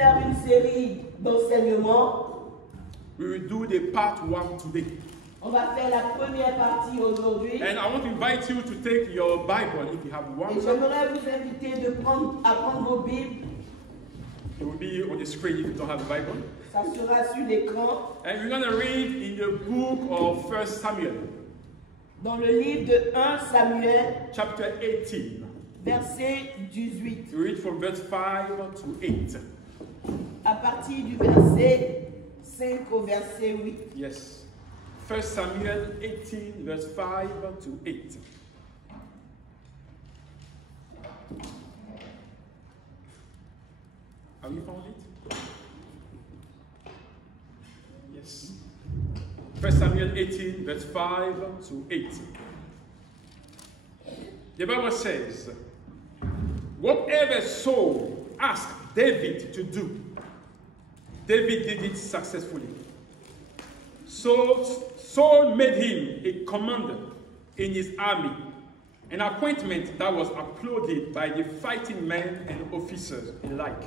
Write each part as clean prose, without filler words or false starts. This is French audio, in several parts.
faire une série d'enseignements. We will do the part 1 today. On va faire la première partie aujourd'hui. And I want to invite you to take your Bible if you have one. Et j'aimerais vous inviter à prendre vos Bibles. It will be on the screen if you don't have a Bible. Ça sera sur l'écran. And we're going to read in the book of 1 Samuel. Dans le livre de 1 Samuel, Chapter 18. verset 18. We read from verse 5 to 8. À partir du verset 5 au verset 8. Yes. 1 Samuel 18, verse 5 to 8. Have you found it? Yes. 1 Samuel 18, verse 5 to 8. The Bible says, whatever Saul asked David to do, David did it successfully. So Saul made him a commander in his army, an appointment that was applauded by the fighting men and officers alike.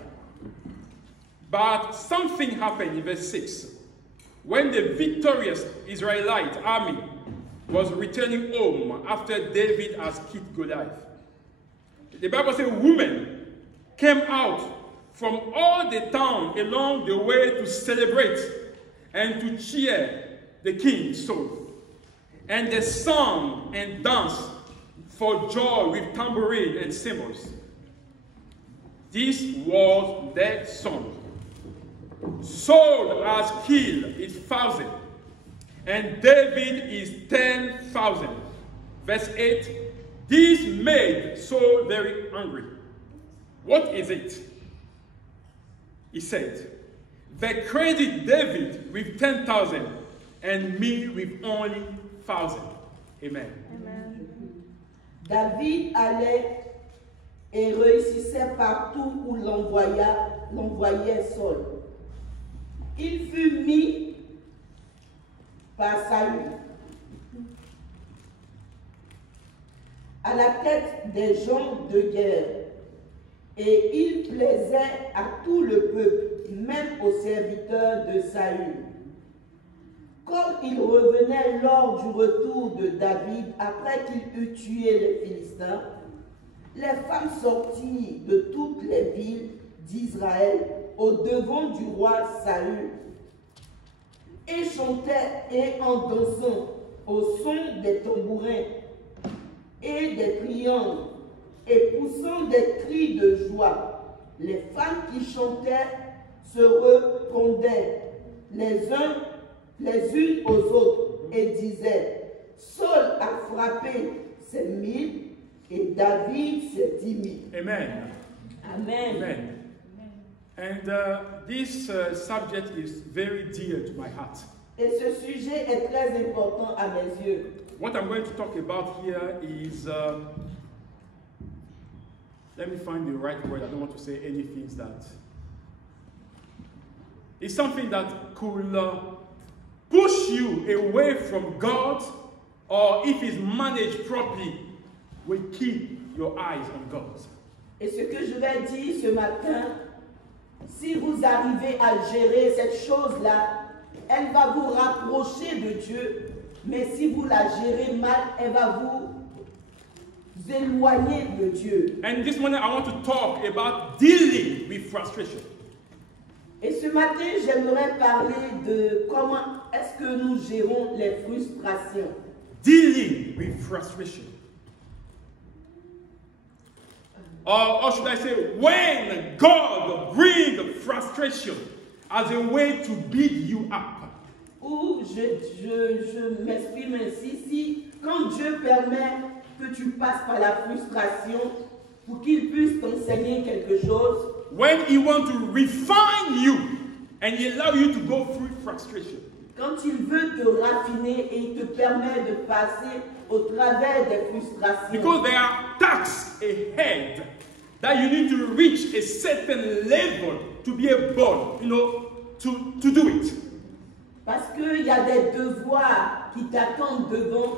But something happened in verse 6. When the victorious Israelite army was returning home after David has killed Goliath, the Bible says women came out from all the town along the way to celebrate and to cheer the king Saul. And they sang and danced for joy with tambourine and cymbals. This was their song. Saul has killed 1,000, and David is 10,000. Verse 8, this made Saul very angry. What is it? He said, they credit David with 10,000 and me with only 1,000. Amen. Amen. David allait et réussissait partout où l'envoyait Saul. Il fut mis par Saül à la tête des gens de guerre, et il plaisait à tout le peuple, même aux serviteurs de Saül. Comme il revenait lors du retour de David après qu'il eut tué les Philistins, les femmes sortirent de toutes les villes d'Israël au-devant du roi Saül et chantaient et en dansant au son des tambourins et des triangles et poussant des cris de joie. Les femmes qui chantaient se répondaient les unes aux autres et disaient, Saul a frappé ses 1000 et David ses 10 000. Amen. Amen. Amen. And this subject is very dear to my heart. Et ce sujet est très important à mes yeux. What I'm going to talk about here is, let me find the right word. I don't want to say anything that. It's something that could push you away from God, or if it's managed properly, will keep your eyes on God. Et ce que je vais dire ce matin, si vous arrivez à gérer cette chose-là, elle va vous rapprocher de Dieu, mais si vous la gérez mal, elle va vous éloigner de Dieu. And this morning I want to talk about dealing with frustration. Et ce matin, j'aimerais parler de comment est-ce que nous gérons les frustrations. Dealing with frustration. Or should I say, when God brings frustration as a way to build you up. Ou je m'exprime ainsi, si quand Dieu permet que tu passes par la frustration pour qu'il puisse t'enseigner quelque chose. When He wants to refine you and He allows you to go through frustration. Quand il veut te raffiner et il te permet de passer au travers des frustrations. Because there are tasks ahead that you need to reach a certain level to be able, to do it. Parce qu'il y a des devoirs qui t'attendent devant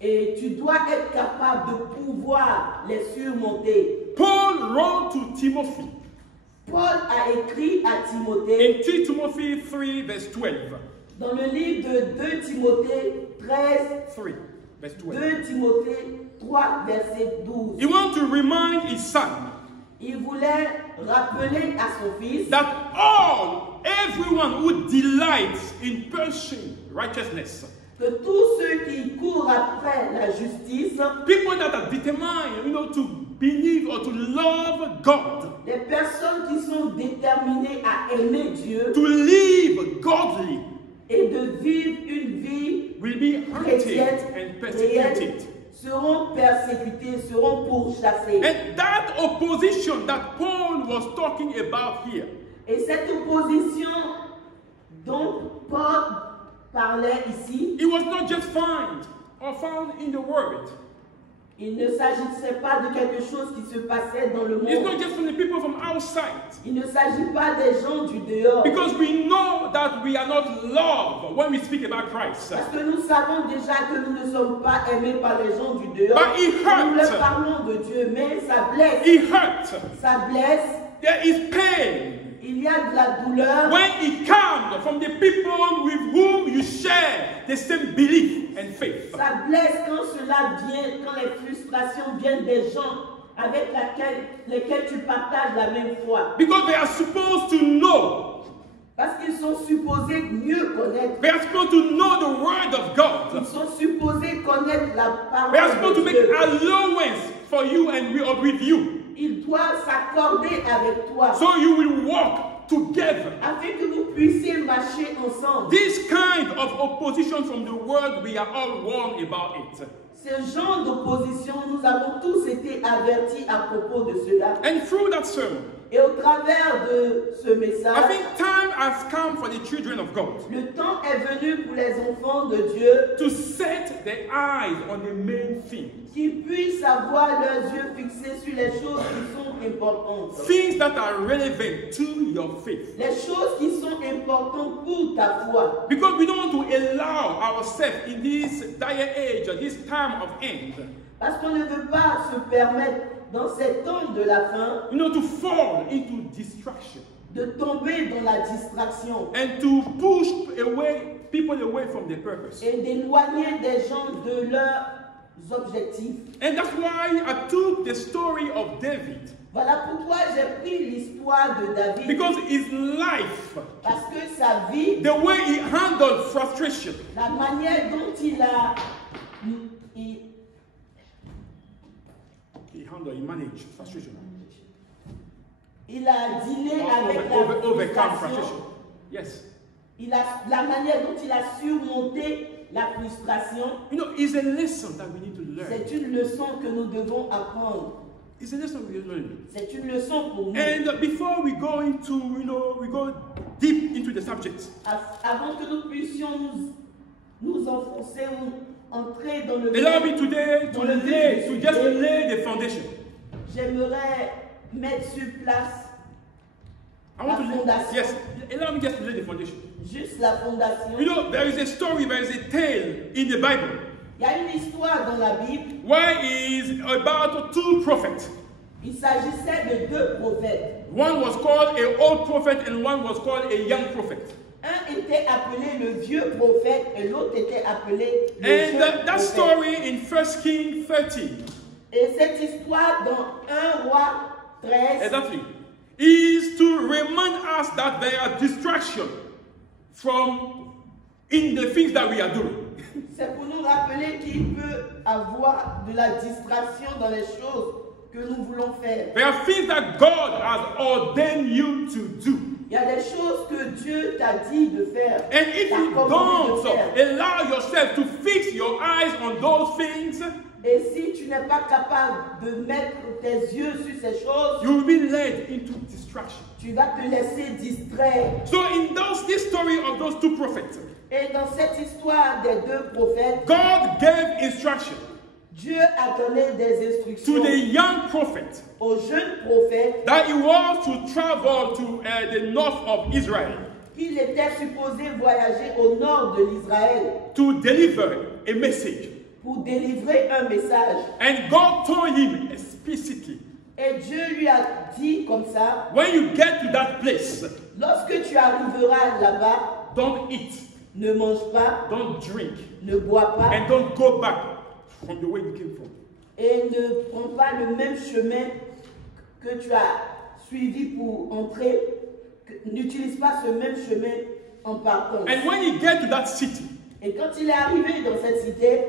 et tu dois être capable de pouvoir les surmonter. Paul wrote to Timothy Paul a écrit à Timothée in 2 Timothy 3, verse 12. dans le livre de 2 Timothée 13, 3, verse 12. 2 Timothée 3, verset 12. He wants to remind his son Il voulait rappeler à son fils that everyone who delights in pursuing righteousness, que tous ceux qui courent après la justice, people that are determined, to believe or to love God, les personnes qui sont déterminées à aimer Dieu to live godly, et de vivre une vie will be hunted chrétienne and réelle, persecuted. seront persécutés, seront pourchassés. And that opposition that Paul was talking about here, Et cette opposition dont Paul parlait ici, it was not just found in the Word. il ne s'agissait pas de quelque chose qui se passait dans le It's monde. not just from the people from outside. Il ne s'agit pas des gens du dehors. Because we know that we are not loved when we speak about Christ. Parce que nous savons déjà que nous ne sommes pas aimés par les gens du dehors. But it Nous hurts. leur parlons de Dieu, mais ça blesse. It hurts. Ça blesse. There is pain Il y a de la douleur. when it comes from the people with whom you share the same belief and faith. Ça blesse quand cela vient, quand les frustrations viennent des gens avec lesquels tu partages la même foi. Because they are supposed to know. Parce qu'ils sont supposés mieux connaître. They are supposed to know the word of Ils God. sont supposés connaître la They are parole supposed de to make Dieu. allowance for you and with you. Ils doivent s'accorder avec toi So you will walk together. afin que vous puissiez marcher ensemble. This kind of opposition from the world, we are all warned about it. Ce genre d'opposition, nous avons tous été avertis à propos de cela. And through that sermon, Et au travers de ce I message, think time has come for the children of God le temps est venu pour les enfants de Dieu to set their eyes on the main things. qu'ils puissent avoir leurs yeux fixés sur les choses qui sont importantes. Things that are relevant to your faith. Les choses qui sont importantes pour ta foi. Because we don't want to allow ourselves in this dire age, or this time of end, Parce qu'on ne veut pas se permettre, dans ces temps de la fin, to fall into distraction de tomber dans la distraction and to push people away from their purpose. et d'éloigner des gens de leurs objectifs. And that's why I took the story of David. Voilà pourquoi j'ai pris l'histoire de David. Because his life, Parce que sa vie, the way he handled frustration, la manière dont il managed frustration. il a dealé avec la Overcome frustration. frustration. Yes. La manière dont il a surmonté la frustration, It's a lesson that we need to learn. c'est une leçon que nous devons apprendre. It's a lesson we need to learn. C'est une leçon pour nous. And before we go into, we go deep into the subject, Avant que nous puissions nous enfoncer ou entrer dans le allow me today to just lay the foundation. J'aimerais mettre sur place I want to lay, fondation. yes, allow me just to lay the foundation. Juste la fondation. There is a story, there is a tale in the Bible Il y a une histoire dans la Bible. where it is about two prophets. Il s'agissait de deux prophètes. One was called an old prophet and one was called a young prophet. Un était appelé le vieux prophète et l'autre était appelé le And jeune that prophète. story in 1 Kings 13, Et cette histoire dans 1 roi 13, exactly, is to remind us that there are distractions in the things that we are doing. c'est pour nous rappeler qu'il peut avoir de la distraction dans les choses que nous voulons faire. There are things that God has ordained you to do. Il y a des choses que Dieu t'a dit de faire. And if t'a you commandé don't de faire. allow yourself to fix your eyes on those things, Et si tu n'es pas capable de mettre tes yeux sur ces choses, you will be led into distraction. tu vas te laisser distraire. So in this story of those two prophets, Et dans cette histoire des deux prophètes, God gave instruction Dieu a donné des instructions to the young prophet au jeune prophète that he was to travel to the north of Israel qu'il était supposé voyager au nord de l'Israël to deliver a message. pour délivrer un message. And God told him explicitly, Et Dieu lui a dit comme ça, when you get to that place, lorsque tu arriveras là-bas, don't eat, ne mange pas, don't drink, ne bois pas, and don't go back from the way you came from. et ne prends pas le même chemin que tu as suivi pour entrer. N'utilise pas ce même chemin en partant. And when you get to that city, Et quand il est arrivé dans cette cité,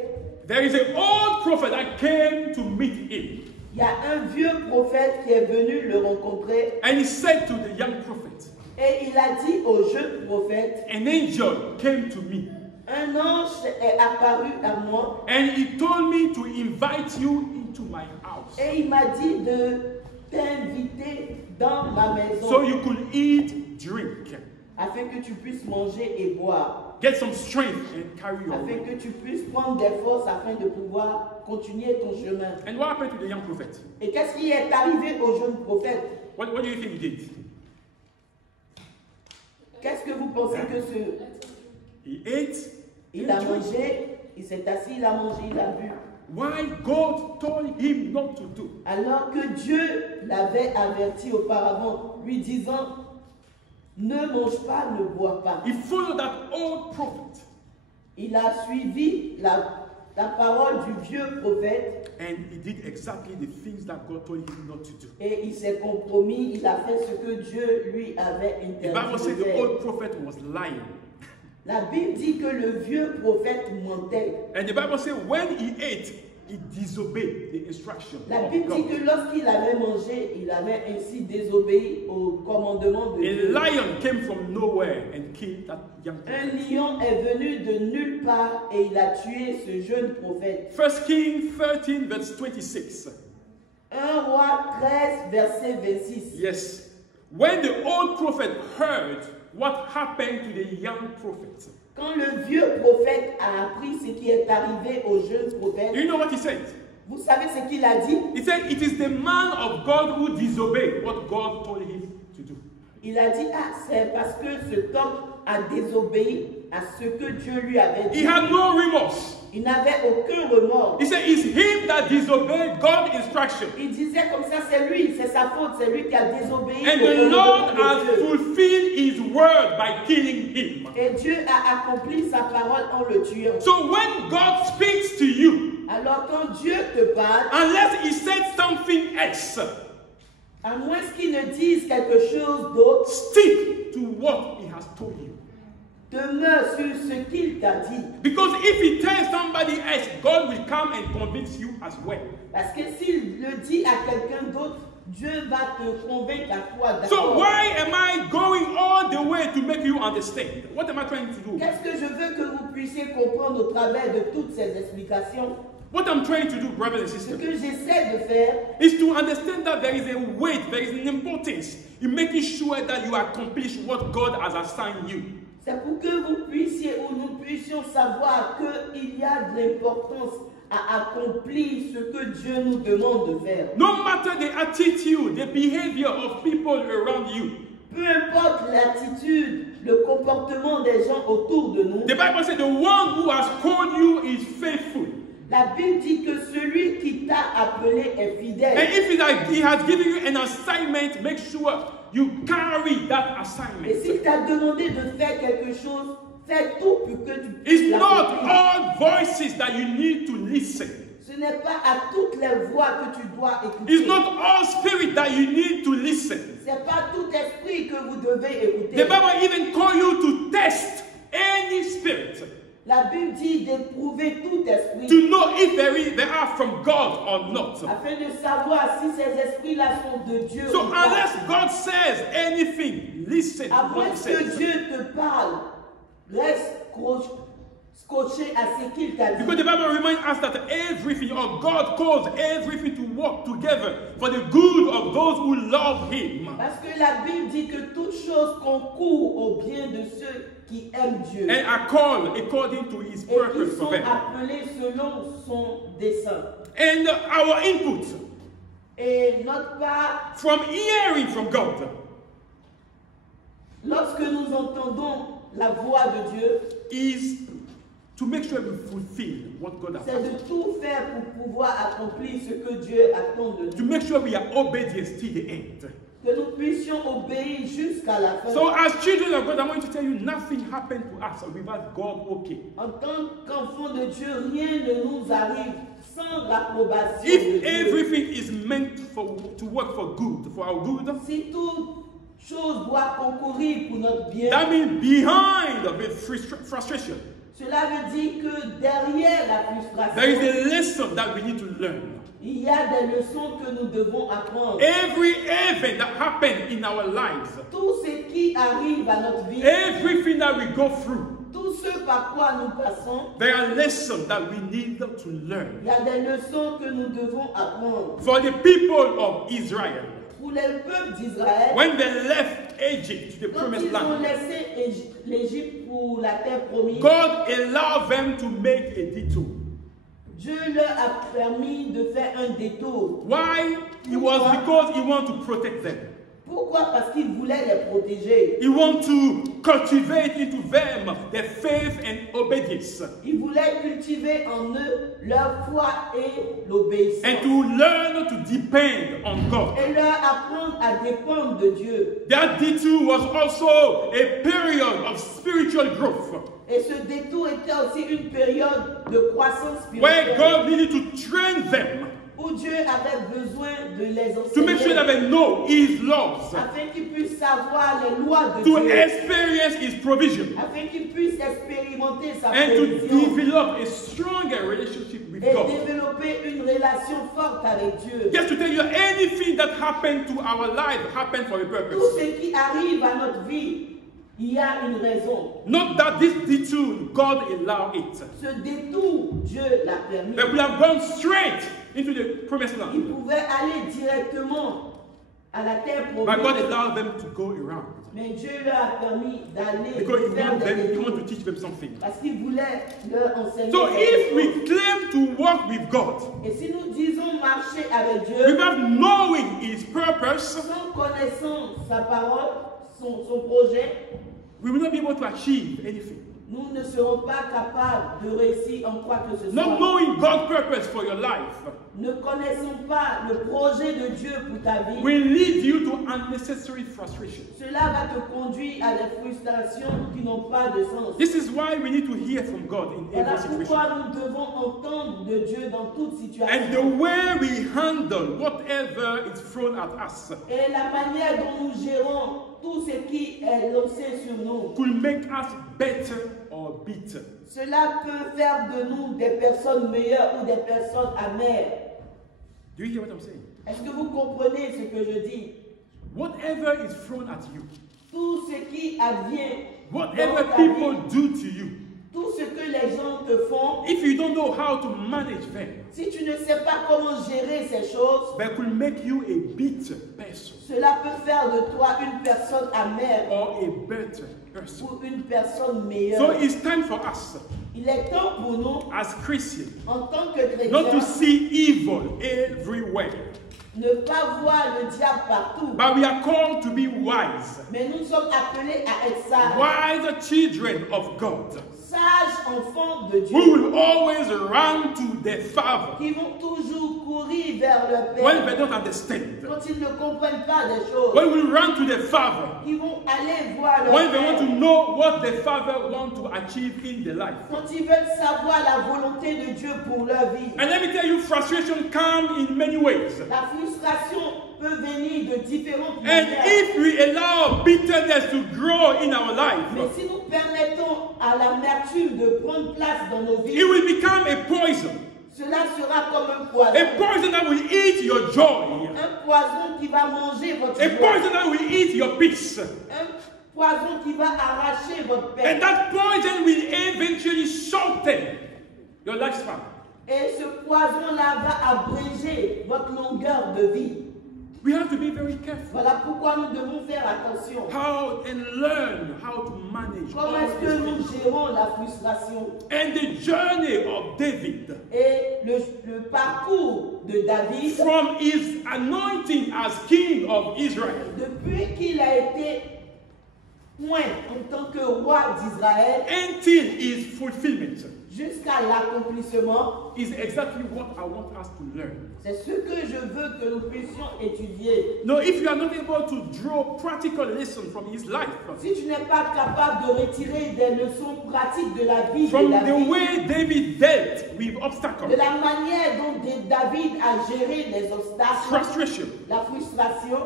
there is an old prophet that came to meet him. il y a un vieux prophète qui est venu le rencontrer. And he said to the young prophet, Et il a dit au jeune prophète, an angel came to me. un ange est apparu à moi. And he told me to invite you into my house. Et il m'a dit de t'inviter dans ma maison. So you could eat, drink, afin que tu puisses manger et boire. get some strength and carry on. Afin que tu puisses prendre des forces afin de pouvoir continuer ton chemin. And what happened to the young prophet? Et qu'est-ce qui est arrivé au jeune prophète? What do you think he did? Qu'est-ce que vous pensez que ce... He ate. Il a mangé, il s'est assis, il a mangé, il a bu. Why God told him not to do? Alors que Dieu l'avait averti auparavant, lui disant, ne mange pas, ne bois pas. He followed that old prophet. Il a suivi la parole du vieux prophète. And he did exactly the things that God told him not to do. Et il s'est compromis, il a fait ce que Dieu lui avait The Bible interdit said de the faire. old prophet was lying. La Bible dit que le vieux prophète mentait. And the Bible said when he ate, he disobeyed the instruction La of Bible dit God. que lorsqu'il avait mangé, il avait ainsi désobéi au commandement de A Dieu. lion came from nowhere and killed that young Un prophet. lion est venu de nulle part et il a tué ce jeune prophète. 1 Kings 13 verse 26. 1 Roi 13, verset 26. Yes. When the old prophet heard what happened to the young prophet, Quand le vieux prophète a appris ce qui est arrivé au jeune prophète, do you know what he said? vous savez ce qu'il a dit? He said, it is the man of God who disobeyed what God told him to do. Il a dit, ah, c'est parce que cet homme a désobéi à ce que Dieu lui avait He dit. had no remorse. Il n'avait aucun remords. He said, it's him that disobeyed God's instruction. Il disait comme ça, c'est lui, c'est sa faute, c'est lui qui a désobéi And au the Lord commandement has de Dieu. fulfilled his word by killing him. Et Dieu a accompli sa parole en le tuant. So when God speaks to you, Alors quand Dieu te parle, unless he said something else, à moins qu'il ne dise quelque chose d'autre, stick to what he has told you. demeure sur ce qu'il t'a dit. Because if he tells somebody else, God will come and convince you as well. Parce que s'il le dit à quelqu'un d'autre, Dieu va te convaincre à toi So d'accord. why am I going all the way to make you understand? What am I trying to do? Qu'est-ce que je veux que vous puissiez comprendre au travers de toutes ces explications? What I'm trying to do, brothers and Ce sisters, que j'essaie de faire, is to understand that there is a weight, there is an importance in making sure that you accomplish what God has assigned you. c'est pour que vous puissiez ou nous puissions savoir qu'il y a de l'importance à accomplir ce que Dieu nous demande de faire. No matter the attitude, the behavior of people around you. Peu importe l'attitude, le comportement des gens autour de nous, The Bible says the one who has called you is faithful. la Bible dit que celui qui t'a appelé est And fidèle. if he has given you an assignment, make sure you carry that Et assignment. s'il t'a demandé de faire quelque chose, fais tout pour que tu It's puisses not l'accomplir. all voices that you need to listen. Ce n'est pas à toutes les voix que tu dois écouter. It's not all spirit that you need to listen. Ce n'est pas tout esprit que vous devez écouter. The Bible even calls you to test any spirit La Bible dit d'éprouver tout esprit to know if they are from God or not. afin de savoir si ces esprits-là sont de Dieu So ou pas. unless God says anything, listen to À what moins he que says. Dieu te parle, reste scotché à ce qu'il t'a dit. Because the Bible reminds us that everything, or God calls everything to work together for the good of those who love Him. Parce que la Bible dit que toute chose concourt au bien de ceux qui aiment Dieu And are called according to His et qui purpose sont for them. appelés selon son dessein. And our input Et notre part, from hearing from God lorsque nous entendons la voix de Dieu, is to make sure we fulfill what God has C'est asked. de tout faire pour pouvoir accomplir ce que Dieu attend de To nous. make sure we are obedient till the end. Que nous puissions obéir jusqu'à la fin. So as children of God, I want to tell you, nothing happened to us without God okay. En tant qu'enfants de Dieu, rien ne nous arrive sans l'approbation de If Dieu. everything is meant to work for good, for our good, Si toute chose doit concourir pour notre bien, that means behind the frustration, cela veut dire que derrière la there is frustration, a lesson that we need to learn. il y a des leçons que nous devons apprendre. Every event that happened in our lives, Tout ce qui arrive à notre vie, everything that we go through, tout ce par quoi nous passons, there are lessons that we need to learn. il y a des leçons que nous devons apprendre. For the people of Israel, Pour les peuples d'Israël, when they left Egypt to the quand promised ils ont land, laissé l'Égypte pour la terre promise, God allowed them to make a detour. Dieu leur a permis de faire un détour. Why? It was because He wanted to protect them. Pourquoi? Parce qu'il voulait les protéger. He wanted to cultivate into them their faith and obedience, Il voulait cultiver en eux leur foi et l'obéissance. and to learn to depend on God. Et leur apprendre à dépendre de Dieu. That detour was also a period of spiritual growth, Et ce détour était aussi une période de croissance where spirituelle. God needed to train them Où Dieu avait besoin de les to make sure that enseigner. they know His laws, Afin qu'ils puissent savoir les lois de to Dieu. experience His provision, Afin qu'ils puissent expérimenter sa and to provision. develop a stronger relationship with Et God. développer une relation forte avec Dieu. Just to tell you, anything that happened to our life happened for a Tout purpose. ce qui arrive à notre vie, il y a une raison. Not that this detour, God allowed it. Ce détour, Dieu l'a permis. But we have gone straight into the promised Ils land. pouvaient aller directement à la terre But God promise. allowed them to go around. Mais Dieu leur a permis d'aller Because He faire wants des them, He détours. wants to teach them something. Parce qu'il voulait leur enseigner. So quelque if chose. we claim to walk with God Et si nous disons marcher avec Dieu, without knowing His purpose, sans connaissant sa parole, son projet, we will not be able to achieve anything. nous ne serons pas capables de réussir en quoi que ce Not soit. knowing God's purpose for your life Ne connaissons pas le projet de Dieu pour ta vie. will lead you to unnecessary frustration. Cela va te conduire à des frustrations qui n'ont pas de sens. This is why we need to hear from God in Voilà every situation. pourquoi nous devons entendre de Dieu dans toute situation. And the way we handle whatever is thrown at us Et la manière dont nous gérons tout ce qui est lancé sur nous, could make us better or bitter. cela peut faire de nous des personnes meilleures ou des personnes amères. Do you hear what I'm saying? Est-ce que vous comprenez ce que je dis? Whatever is thrown at you, Tout ce qui advient whatever dans ta people vie, do to you, tout ce que les gens te font, if you don't know how to manage them, si tu ne sais pas comment gérer ces choses, that could make you a bitter person cela peut faire de toi une personne amère or a better person. ou une personne So meilleure. it's time for us Il est temps pour nous, as Christians en tant que not to chrétiens, see evil everywhere, ne pas voir le diable partout. but we are called to be wise. Mais nous sommes appelés à être sages. Wise children of God Sages enfants de who Dieu. will always run to their Father Qui vont toujours courir vers le when Père. they don't understand. Quand ils ne comprennent pas des choses. When we run to their Father Ils vont aller voir le when they want to Père. know what their Father wants to achieve in their life. Quand ils veulent savoir la volonté de Dieu pour leur vie. And let me tell you, frustration comes in many ways. La frustration peut venir de différentes And manières. if we allow bitterness to grow in our Mais life, si nous permettons à l'amertume de prendre place dans nos vies, it will become a poison. cela sera comme un A poison. poison that will eat your joy. Un poison qui va manger votre A joie. poison that will eat your peace. Un poison qui va arracher votre paix. And that poison will eventually shorten your lifespan. Et ce poison-là va abréger votre longueur de vie. We have to be very careful Voilà pourquoi nous devons faire attention. how and learn how to manage all Comment est-ce que these nous things. gérons la frustration? And the journey of David Et le parcours de David, from his anointing as king of Israel depuis qu'il a été point en tant que roi d'Israël, until his fulfillment jusqu'à l'accomplissement, is exactly what I want us to learn. c'est ce que je veux que nous puissions étudier. No, if you are not able to draw practical lessons from his life, Si tu n'es pas capable de retirer des leçons pratiques de la vie, from de, la the vie, way David dealt with obstacles, de la manière dont David a géré les obstacles, frustration, la frustration,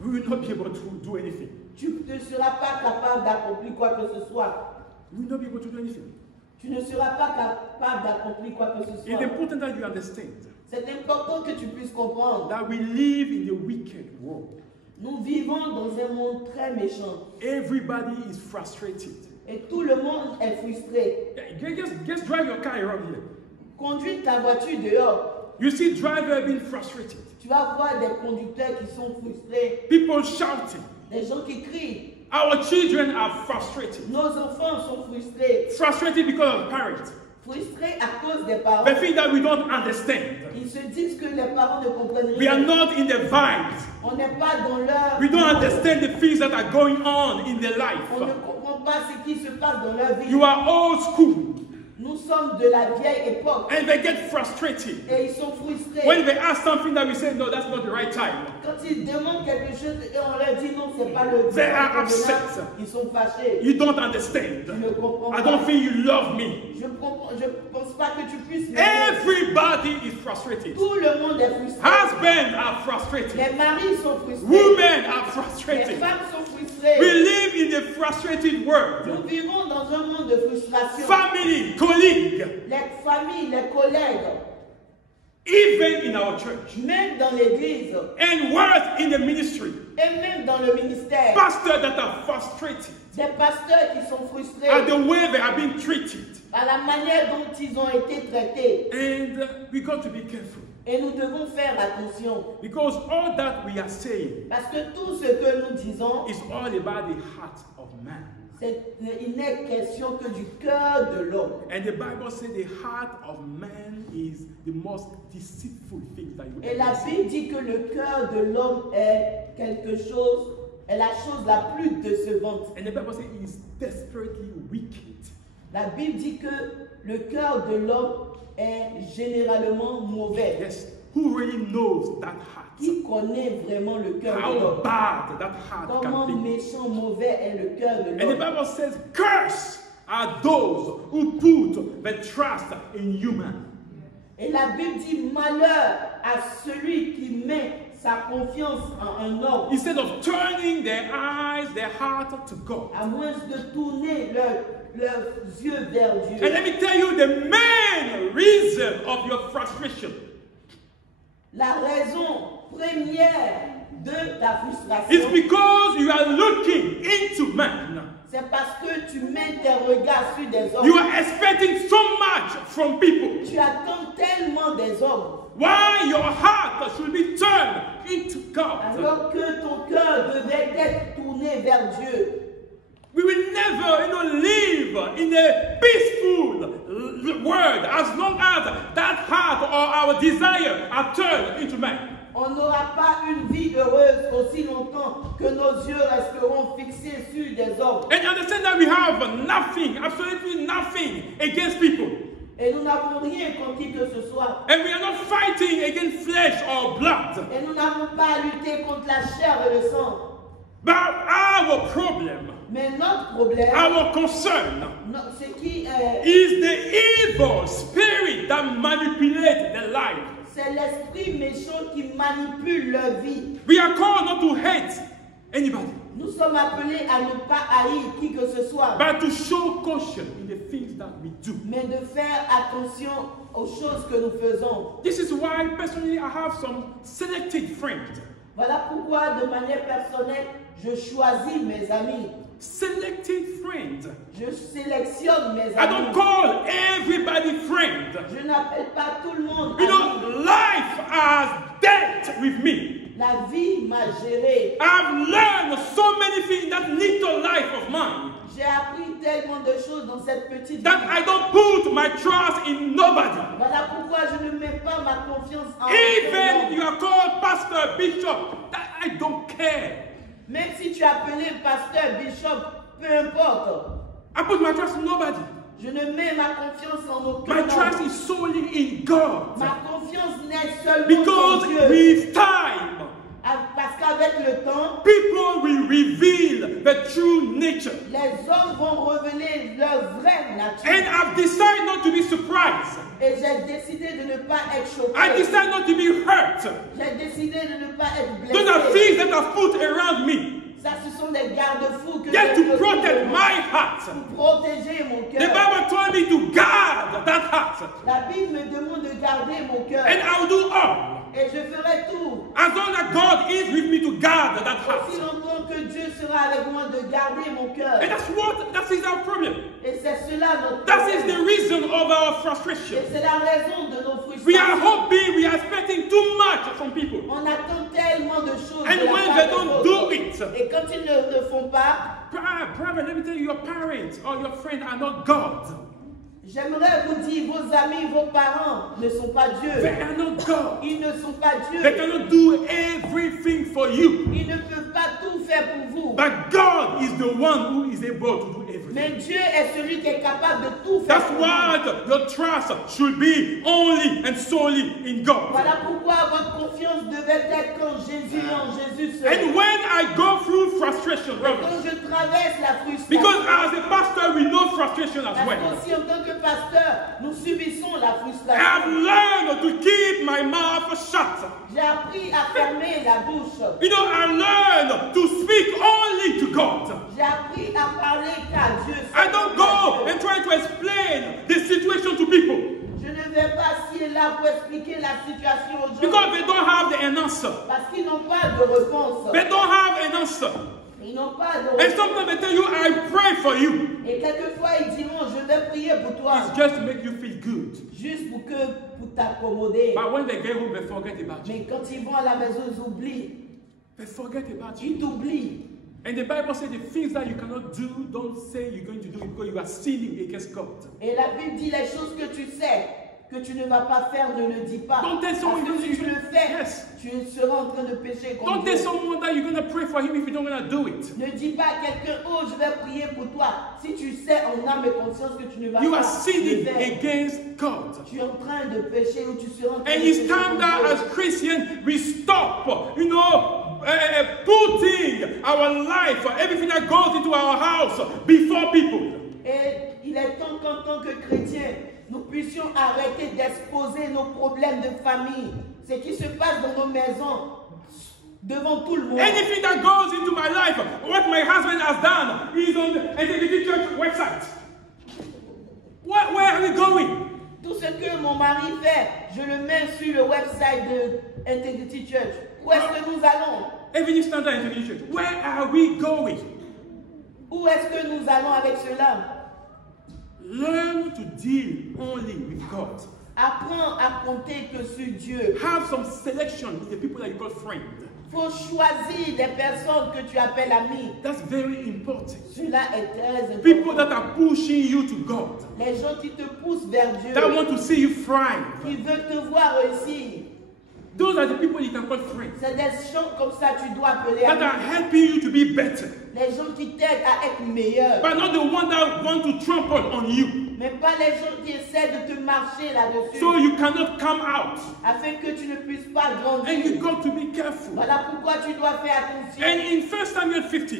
we will not be able to do anything. tu ne seras pas capable d'accomplir quoi que ce soit. We will not be able to do anything. Tu ne seras pas capable d'accomplir quoi que ce It's soit. important that you understand C'est important que tu puisses comprendre. that we live in a wicked world. Nous vivons dans un monde très méchant. Everybody is frustrated. Et tout le monde est frustré. Just drive your car around here. Conduis ta voiture dehors. You see driver being frustrated. Tu vas voir des conducteurs qui sont frustrés. People shouting. Des gens qui crient. Our children are frustrated. Nos enfants sont frustrés. Frustrated because of parents. Frustrés à cause des parents. They think that we don't understand. Ils se disent que les parents ne comprennent We are rien. not in the vibes. On n'est pas dans leur... We don't understand the things that are going on in their life. On ne comprend pas ce qui se passe dans leur vie. You are old school. Nous sommes de la vieille époque. And they get frustrated. Et ils sont frustrés. When they ask something that we say, no, that's not the right time. Quand ils demandent quelque chose et on leur dit non, c'est pas le They are temps upset. convenable, ils sont fâchés. You don't understand. Tu ne comprends I pas. don't think you love me. Je pense pas que tu puisses m'aimer. Everybody is frustrated. Tout le monde est frustré. Husbands are frustrated. Les maris sont frustrés. Women are Les frustrated. femmes sont frustrées. We live in a frustrated world. Nous vivons dans un monde de frustration. Family, colleague, Les familles, les collègues, even in our church, même dans l'église and worse in the ministry. et même dans le ministère. Pastors that are frustrated Des pasteurs qui sont frustrés at the way they are being treated. par la manière dont ils ont été traités. And we got to be careful. Et nous devons faire attention. Because all that we are saying Parce que tout ce que nous disons, is all about the heart of man. il n'est question que du cœur de l'homme. And the Bible says the heart of man is the most deceitful thing that you Et ever la see. Bible dit que le cœur de l'homme est quelque chose, est la chose la plus décevante. And the Bible says it is desperately wicked. La Bible dit que le cœur de l'homme est généralement mauvais. Yes. Who really knows that heart? Qui connaît vraiment le cœur de How l'homme? bad that heart Comment can be. méchant, mauvais est le cœur de And the l'homme? Bible says, curse are those who put the trust in human. Et la Bible dit malheur à celui qui met sa confiance en un homme, Instead of turning their eyes, their heart to God. à moins de tourner leurs yeux vers Dieu. And let me tell you the main reason of your frustration La raison première de ta is frustration, because you are looking into man. c'est parce que tu mets tes regards sur des hommes. You are expecting so much from people. Tu attends tellement des hommes, Why your heart should be turned into God. alors que ton cœur devait être tourné vers Dieu. We will never, live in a peaceful world as long as that heart or our desire are turned into man. On n'aura pas une vie heureuse aussi longtemps que nos yeux resteront fixés sur des hommes. And understand that we have nothing, absolutely nothing against people. Et nous n'avons rien contre qui que ce soit. And we are not fighting against flesh or blood. Et nous n'avons pas à lutter contre la chair et le sang. But our problem, Mais notre problème, our concern, ce qui est, is the evil spirit that manipulates the life. c'est l'esprit méchant qui manipule leur vie. We are called not to hate anybody, Nous sommes appelés à ne pas haïr qui que ce soit, but to show caution in the things that we do. mais de faire attention aux choses que nous faisons. This is why personally I have some selected friends. Voilà pourquoi, de manière personnelle, je choisis mes amis. Selected friends. Je sélectionne mes I don't amis. call everybody friend. Je n'appelle pas tout le monde You ami. know, life has dealt with me. La vie m'a géré. I've learned so many things in that little life of mine J'ai appris tellement de choses dans cette petite that vie. I don't put my trust in nobody. Voilà pourquoi je ne mets pas ma confiance en Even personne. you are called pastor, bishop, that I don't care. Même si tu es appelé pasteur, bishop, peu importe. I put my trust in nobody. Je ne mets ma confiance en aucun My homme. trust is solely in God. Ma confiance n'est seulement Because en Dieu. with time, Parce qu'avec le temps, people will reveal the true nature. les hommes vont révéler leur vraie nature. And I've decided not to be surprised. Et j'ai décidé de ne pas être choqué. I decided not to be hurt. J'ai décidé de ne pas être blessé. Those are things that are put around me. Ça, ce sont des garde-fous que Just j'ai to mis autour de protect moi my heart. pour protéger mon The cœur. Bible told me to guard that heart. La Bible me demande de garder mon cœur. And I'll do all. Et je ferai tout. As long as God is with me to guard that Aussi heart. longtemps que Dieu sera avec moi de garder mon cœur. And that is our problem. Et c'est cela notre That is problème. the reason of our Et frustration. c'est la raison de nos We are frustrations. hoping, we are expecting too much from people. On attend tellement de choses. And de la when part they des don't autres. do it, Et quand ils ne le font pas, brother, let me tell you, your parents or your friends are not God. j'aimerais vous dire, vos amis, vos parents ne sont pas Dieu. They are not God. Ils ne sont pas Dieu. They cannot do everything for you. Ils ne peuvent pas tout faire pour vous. But God is the one who is able to do everything. Mais Dieu est celui qui est capable de tout faire That's pour vous. why your trust should be only and solely in God. Voilà pourquoi votre confiance devait être en Jésus seul. And when I go through frustration, brother, Quand je traverse la frustration, because as a pastor we know frustration as parce well. qu'aussi en tant que pasteur, nous subissons la I've frustration. learned to keep my mouth shut. J'ai appris à fermer la bouche. You know, I learned to speak only to God. J'ai appris à parler qu'à Dieu. I don't go and try to explain the situation to people Je ne vais pas si là pour expliquer la situation aux gens. because they don't have an answer. Parce qu'ils n'ont pas de réponse. They don't have an answer. Ils n'ont pas de And réponse. sometimes they tell you, I pray for you. Et quelquefois, ils diront, je vais prier pour toi. It's just to make you feel good. Juste pour t'accommoder. But when they get home, they forget about you. Mais quand ils vont à la maison, ils oublient. They forget about you. Ils t'oublient. And the Bible says the things that you cannot do, don't say you're going to do it because you are sinning against God. Et la Bible dit les choses que tu sais, que tu ne vas pas faire, ne le dis pas. Don't tell Parce someone que si tu le fais, Yes. tu seras en train de pécher contre Don't tell Dieu. someone that you're going to pray for him if you don't want to do it. Ne dis pas à quelqu'un, oh, je vais prier pour toi. Si tu sais en âme et conscience que tu ne vas You pas are le sinning faire, against God. tu es en train de pécher ou tu seras en train And de it's pécher time that contre as Dieu. Christians we stop, putting our life, everything that goes into our house before people. Et il est temps qu'en tant que chrétiens, nous puissions arrêter d'exposer nos problèmes de famille, ce qui se passe dans nos maisons, devant tout le monde. Anything that goes into my life, what my husband has done, is on the Integrity Church website. Where are we going? Tout ce que mon mari fait, je le mets sur le website de Integrity Church. Où est-ce que nous allons? Evening Standard Integrity Church. Where are we going? Où est-ce que nous allons avec cela? Learn to deal only with God. Apprends à compter que sur Dieu. Have some selection in the people that you call friends. Faut choisir des personnes que tu appelles amis. That's very important. Cela est très People important. that are pushing you to God. Les gens qui te poussent vers Dieu, That want to see you thrive. qui veulent te voir réussir. Those are the people you can call friends. C'est des gens comme ça que tu dois appeler That are amis. helping you to be better. Les gens qui t'aident à être meilleur. But not the one that want to trample on you. Mais pas les gens qui essaient de te marcher là-dessus. So you cannot come out. Afin que tu ne puisses pas And you grandir. got to be careful. Voilà pourquoi tu dois faire attention. And in 1 Samuel 15,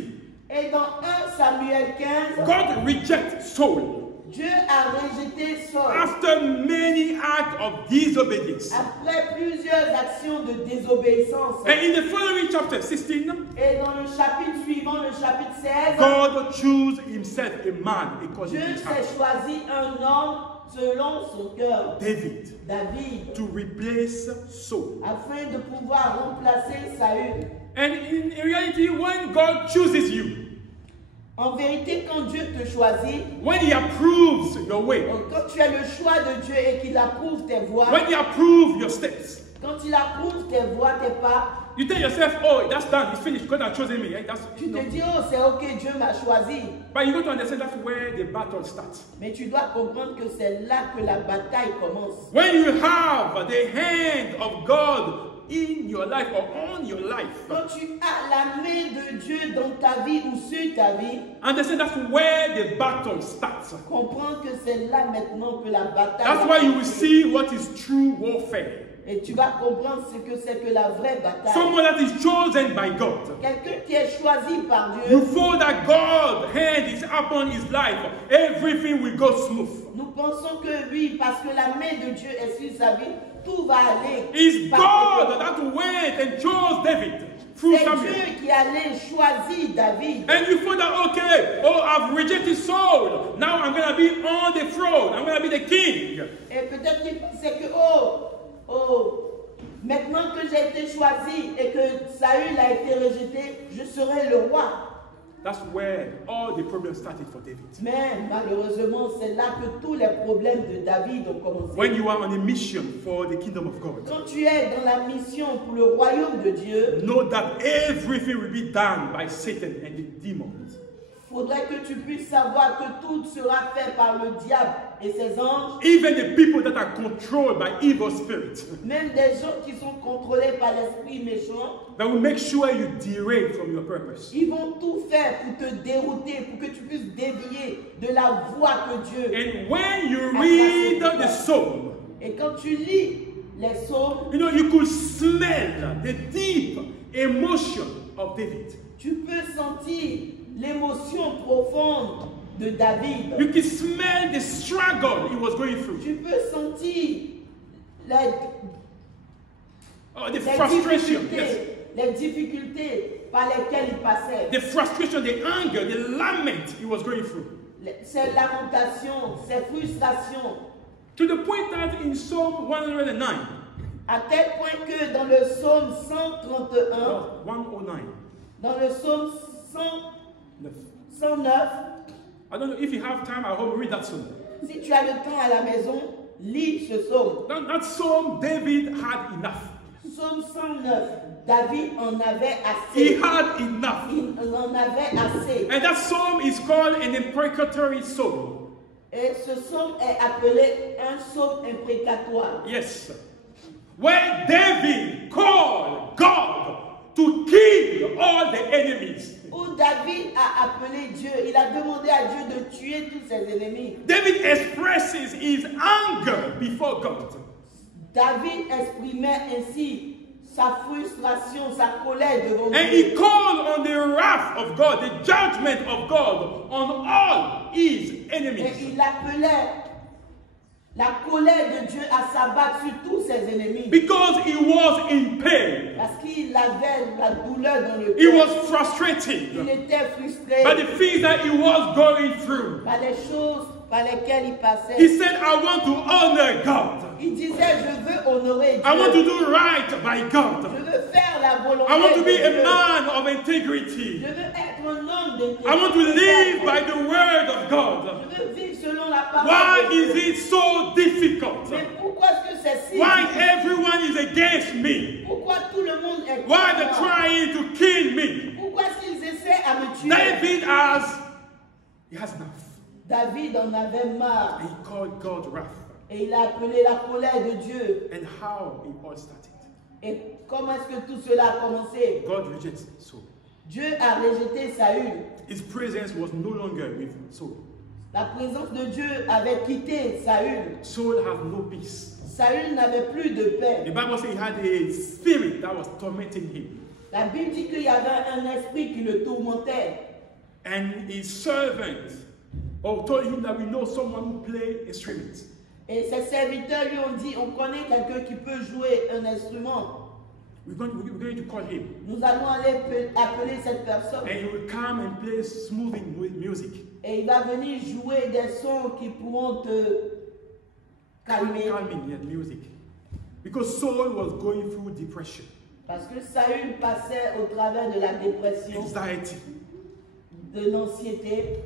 Et dans 1 Samuel 15, God rejects Saul Dieu a rejeté Saul. after many acts of disobedience. Après plusieurs actions de désobéissance. And in the following chapter 16, Et dans le chapitre suivant, le chapitre 16, God chose himself a man according Dieu to his s'est heart, choisi un homme selon son cœur, David, David, to replace Saul. afin de pouvoir remplacer Saül. And in reality, when God chooses you, En vérité, quand Dieu te choisit, when he approves your way, quand tu as le choix de Dieu et qu'il approuve tes voies, when he approves your steps, quand il approuve tes voies, tes pas, you tell yourself, oh, that's done, it's finished, God has chosen me. Eh? tu te dis, oh, c'est ok, Dieu m'a choisi. But you got to understand that's where the battle starts. Mais tu dois comprendre que c'est là que la bataille commence. When you have the hand of God in your life or on your life, quand tu as la main de Dieu dans ta vie ou sur ta vie, understand that's where the battle starts. comprends que c'est là maintenant que la bataille. That's why you will see what is true warfare. Et tu vas comprendre ce que c'est que la vraie bataille. Someone that is chosen by God. Quelqu'un qui est choisi par You Dieu. feel that God's hand is upon his life. Everything will go smooth. Nous pensons que oui, parce que la main de Dieu est sur sa vie, tout va aller. It's parfaitement. God that went and chose David through C'est Samuel. Dieu qui allait choisir David. And you feel that, okay, oh, I've rejected Saul. Now I'm going to be on the throne. I'm going to be the king. Et peut-être qu'il pensait que, maintenant que j'ai été choisi et que Saül a été rejeté, je serai le roi. That's where all the problems started for David. Mais malheureusement, c'est là que tous les problèmes de David ont commencé. When you are on a mission for the kingdom of God, Quand tu es dans la mission pour le royaume de Dieu, know that everything will be done by Satan and the demons. il faudrait que tu puisses savoir que tout sera fait par le diable et ses anges, Even the people that are controlled by evil spirits, même des gens qui sont contrôlés par l'esprit méchant, that will make sure you derail from your purpose. ils vont tout faire pour te dérouter, pour que tu puisses dévier de la voie que Dieu. And when you read the psalm, Et quand tu lis les psaumes, you know, you could smell the deep emotion of David. tu peux sentir l'émotion profonde de David. You can smell the struggle he was going through. Tu peux sentir les, Oh, the frustration, yes. les difficultés par lesquelles il passait. The frustration, the anger, the lament he was going through. Ses lamentations, ses frustrations. To the point that in Psalm 109, À tel point que dans le psaume 131, 109, dans le psaume 109, I don't know if you have time, I hope read that psalm. si tu as le temps à la maison, lis ce psaume. That psalm, David had enough. Psaume 109, David en avait He assez. had enough. Il en avait assez. And that psalm is called an imprecatory psalm. Et ce psaume est appelé un psaume imprécatoire. Yes. Where David called God to kill all the enemies. Où David a appelé Dieu, il a demandé à Dieu de tuer tous ses ennemis. David expresses his anger before God. David exprimait ainsi sa frustration, sa colère devant And Dieu. he called on the wrath of God, the judgment of God on all his Et enemies. il appelait la colère de Dieu à s'abattre sur tous ses ennemis. Because he was in pain. Parce qu'il avait la douleur dans le He cœur. was frustrated Il était frustré by the things that he was going through. par les choses par lesquelles il He passait. said, I want to honor God. Il disait, je veux honorer I want to Dieu. do right by Je God. veux faire la volonté I want to de be a Dieu. man of integrity. Je veux être un homme de I want to live by the word of God. Je veux vivre selon la parole Why de Dieu. is it so difficult? Mais pourquoi est-ce que c'est si Why difficile? everyone is against me? Pourquoi tout le monde est Why contre they're moi? trying to kill me? Pourquoi est-ce qu'ils essaient à me tuer? David has enough. David en avait marre And he called God wrath. et il a appelé la colère de Dieu. And how it all started. Et comment est-ce que tout cela a commencé? God rejects Saul. Dieu a rejeté Saül. His presence was no longer with Saul. La présence de Dieu avait quitté Saül. Saul had no peace. Saül n'avait plus de paix. The Bible says he had a spirit that was tormenting him. La Bible dit qu'il y avait un esprit qui le tourmentait. And his servant told him that we know someone who plays instruments. Et ses serviteurs lui ont dit, on connaît quelqu'un qui peut jouer un instrument. We're going to call him. Nous allons aller appeler cette personne. And he will come and play smoothing music. Et il va venir jouer des sons qui pourront te calmer. Calming, yeah, music. Because Saul was going through depression, Parce que Saül passait au travers de la dépression, anxiety. de l'anxiété.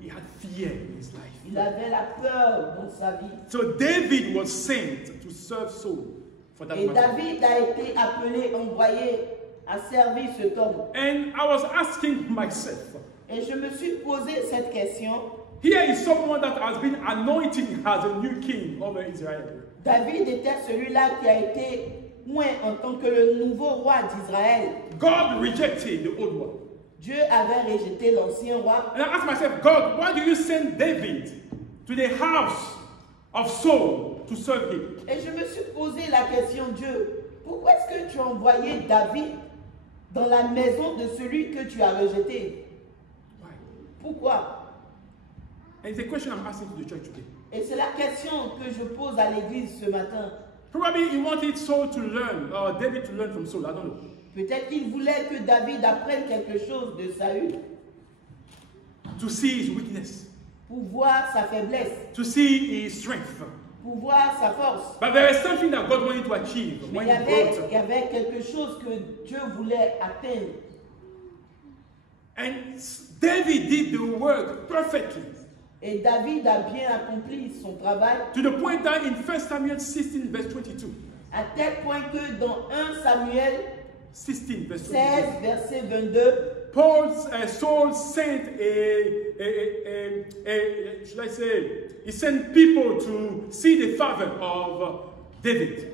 He had fear in his life. Il avait la peur dans sa vie. So David was sent to serve Saul for that Et matter. David a été appelé, envoyé à servir cet homme. And I was asking myself, Et je me suis posé cette question. here is someone that has been anointed as a new king over Israel. David était celui-là qui a été oint en tant que le nouveau roi d'Israël. God rejected the old one. Dieu avait rejeté l'ancien roi. And I asked myself, God, why do you send David to the house of Saul to serve him? Et je me suis posé la question, Dieu, pourquoi est-ce que tu as envoyé David dans la maison de celui que tu as rejeté? Why? Pourquoi? And it's a question I'm asking to the church today. Et c'est la question que je pose à l'église ce matin. Probably he wanted Saul to learn, or David to learn from Saul, I don't know. Peut-être qu'il voulait que David apprenne quelque chose de Saül To see his weakness, pour voir sa faiblesse, to see his strength. pour voir sa force. But there is something that God wanted to achieve Mais when il he y brought. avait quelque chose que Dieu voulait atteindre. And David did the work perfectly. Et David a bien accompli son travail, To the point that in 1 Samuel 16, verse 22, à tel point que dans 1 Samuel 16, verse 22, 16, verset 22, Saul sent should I say, he sent people to see the father of David.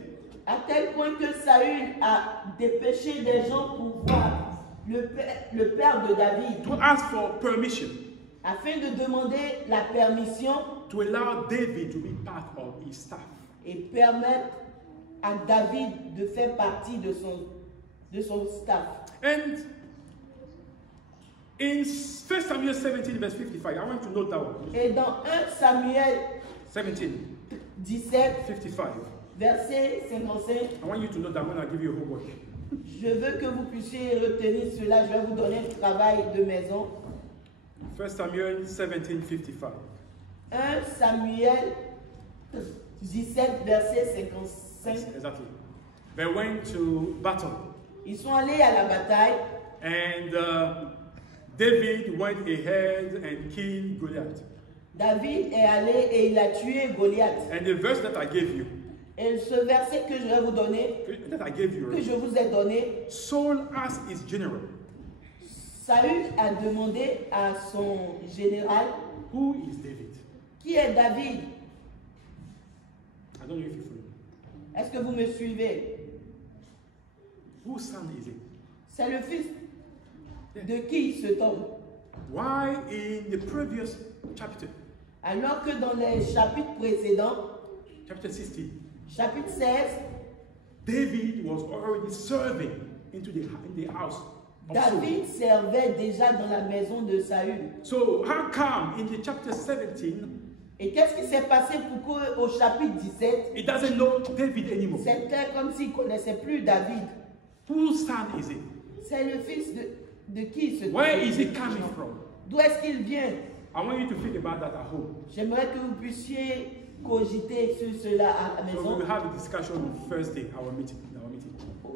à tel point que Saül a dépêché des gens pour voir le père de David, To ask for permission afin de demander la permission to allow David to be part of his staff. et permettre à David de faire partie de son staff. And in 1 Samuel 17, verse 55, I want to note that one. Et dans 1 Samuel 17, 17, 55. verset 55, I want you to know that I'm going to give you a homework. je veux que vous puissiez retenir cela. Je vais vous donner un travail de maison. 1 Samuel 17, 55. 1 Samuel 17, verset 55. Exactly. They went to battle. Ils sont allés à la bataille And David went ahead and killed Goliath. David est allé et il a tué Goliath. And the verse that I gave you, Et ce verset que je vais vous donner, que je vous ai donné, Saul asked his general, Saül a demandé à son général, who is David? qui est David? I don't know if you follow. Est-ce que vous me suivez? Whose son is it? C'est le fils de qui cet homme? Why in the previous chapter, Alors que dans les chapitres précédents, chapter 16, chapitre 16, David was already serving in the house of Saul. David servait déjà dans la maison de Saül. So how come in the chapter 17, Et qu'est-ce qui s'est passé pour qu'au chapitre 17, he doesn't know David anymore? c'était comme s'il ne connaissait plus David? Whose son is it? C'est le fils de qui ce Where is he coming from? D'où est-ce qu'il vient? I want you to think about that at home. J'aimerais que vous puissiez cogiter sur cela à la So we maison. will have a discussion on Thursday, our meeting.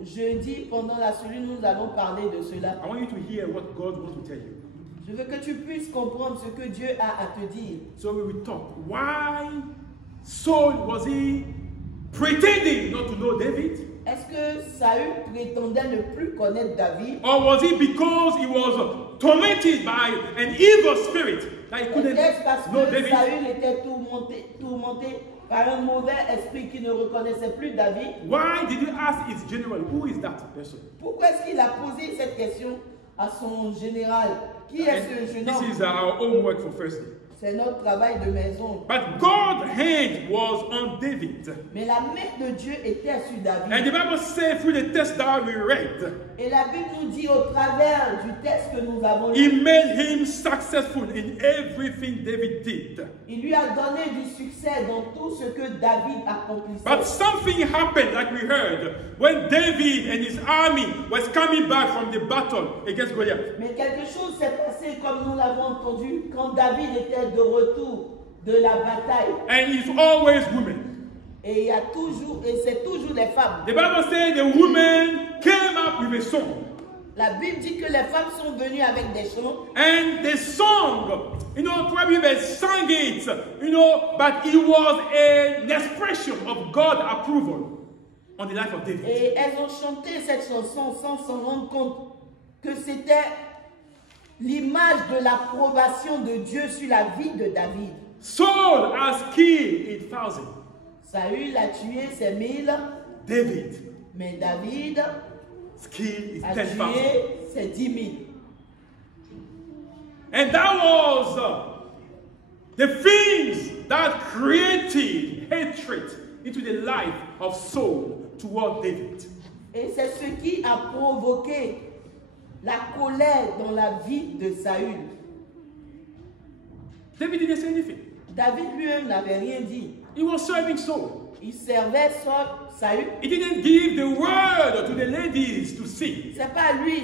Jeudi, pendant la cellule, nous allons parler de cela. I want you to hear what God wants to tell you. Je veux que tu puisses comprendre ce que Dieu a à te dire. So we will talk. Why Saul was he pretending not to know David? Est-ce que Saül prétendait ne plus connaître David? Or was it because he was tormented by an evil spirit that he couldn't Est-ce parce know que David? Saül était tourmenté par un mauvais esprit qui ne reconnaissait plus David? Why did he ask his general, who is that person? Pourquoi est-ce qu'il a posé cette question à son général? Qui est ce jeune This homme? is our homework for Thursday. C'est notre travail de maison. But God's hand was on David. Mais la main de Dieu était sur David. And the Bible says through the text that we read, Et la Bible nous dit au travers du texte que nous avons he lu, made him successful in everything David did. il lui a donné du succès dans tout ce que David accomplissait. But something happened, like we heard, when David and his army was coming back from the battle against Goliath. Mais quelque chose s'est passé comme nous l'avons entendu quand David était de retour de la bataille. And it's always women. Et il y a toujours, et c'est toujours les femmes. The Bible says the women came up with a song. La Bible dit que les femmes sont venues avec des chants. And the song, probably they sang it, but it was an expression of God's approval on the life of David. Et elles ont chanté cette chanson sans s'en rendre compte que c'était l'image de l'approbation de Dieu sur la vie de David. Saul has killed 8,000. Saül a tué ses 1000, David Mais David skill is a 10,000. tué ses 10 000. And that was the things that created hatred into the life of Saul toward David. Et c'est ce qui a provoqué la colère dans la vie de Saül. David didn't say anything. David lui-même n'avait rien dit. He was serving Saul. Il servait Saül. He didn't give the word to the ladies to sing. C'est pas lui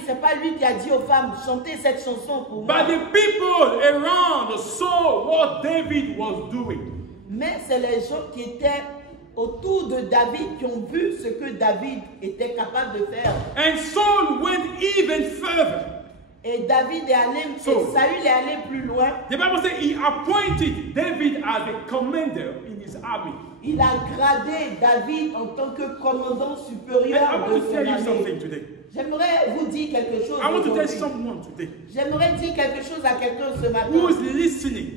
qui a dit aux femmes, chantez cette chanson pour moi. But the people around saw what David was doing. Mais c'est les gens qui étaient autour de David qui ont vu ce que David était capable de faire. And Saul went even further. Et David est allé, So, Saül est allé plus loin. The Bible says he appointed David as the commander in his army. Il a gradé David en tant que commandant And I supérieur want de to son tell you something armée. today. J'aimerais vous dire quelque chose. I want to tell aujourd'hui. someone today J'aimerais dire quelque chose à quelqu'un ce matin who is listening.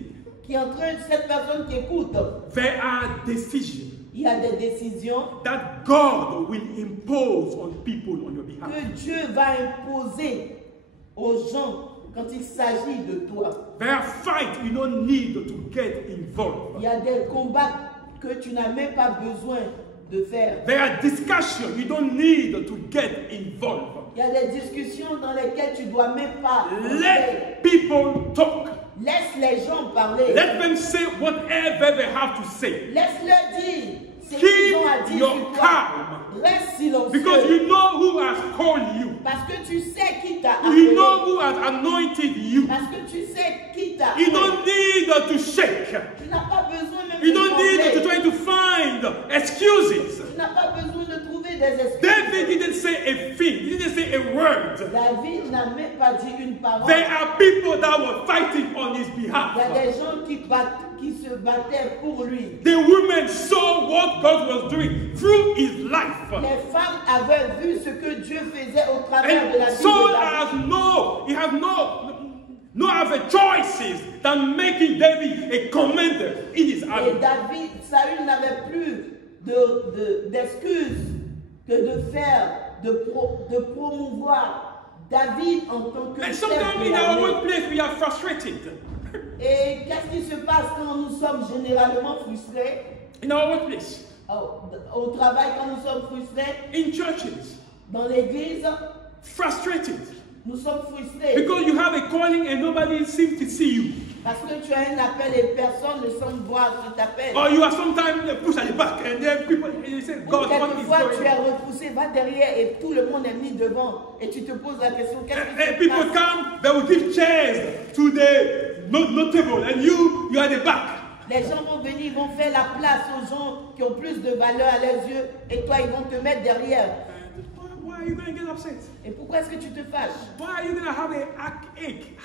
qui est en train, cette personne qui écoute. There are decisions Il y a des décisions that God will impose on people on your behalf. que Dieu va imposer aux gens quand il s'agit de toi. There are fights you don't need to get Il involved. y a des combats que tu n'as même pas besoin de faire. There are discussions you don't need to get involved. Il y a des discussions dans lesquelles tu ne dois même pas. Let people talk. Laisse les gens parler. Let them say whatever they have to say. Laisse-le dire ce qu'ils ont à Keep dire your sur toi. calm. Reste silencieux. Because you know who has called you. Parce que tu sais qui t'a You appelé. know who has anointed you. Parce que tu sais qui t'a You appelé. don't need to shake. Tu n'as pas besoin même You de don't need to trembler. try to find excuses. Tu n'as pas besoin de trouver des excuses. David didn't say a thing. He didn't say a word. David n'a même pas dit une parole. There are people that were fighting on his Il y a behalf. des gens qui se battaient pour lui. The women saw what God was doing through his life. Les femmes avaient vu ce que Dieu faisait au travers de la And vie Saul de David. has no other choices than making David a commander in his Et army. David, Saül n'avait plus d'excuses que de promouvoir David en tant que And chef sometimes de in our l'armée. workplace we are frustrated. Et qu'est-ce qui se passe quand nous sommes généralement frustrés? In our workplace, Au travail, quand nous sommes frustrés, in churches, dans l'église, frustrated nous sommes frustrés. because you have a calling and nobody seems to see you. Parce que tu as un appel et personne ne semble voir ce t'appelle. Or you are sometimes pushed at the back and then people and you say, God, what is Quelquefois, tu going es on? repoussé, va derrière et tout le monde est mis devant. Et tu te poses la question, qu'est-ce qui And se people passe? come, they will give chairs to the notable and you are at the back. Les gens vont venir, ils vont faire la place aux gens qui ont plus de valeur à leurs yeux. Et toi, ils vont te mettre derrière. Why are you going to get upset? Et pourquoi est-ce que tu te fâches? Why are you going to have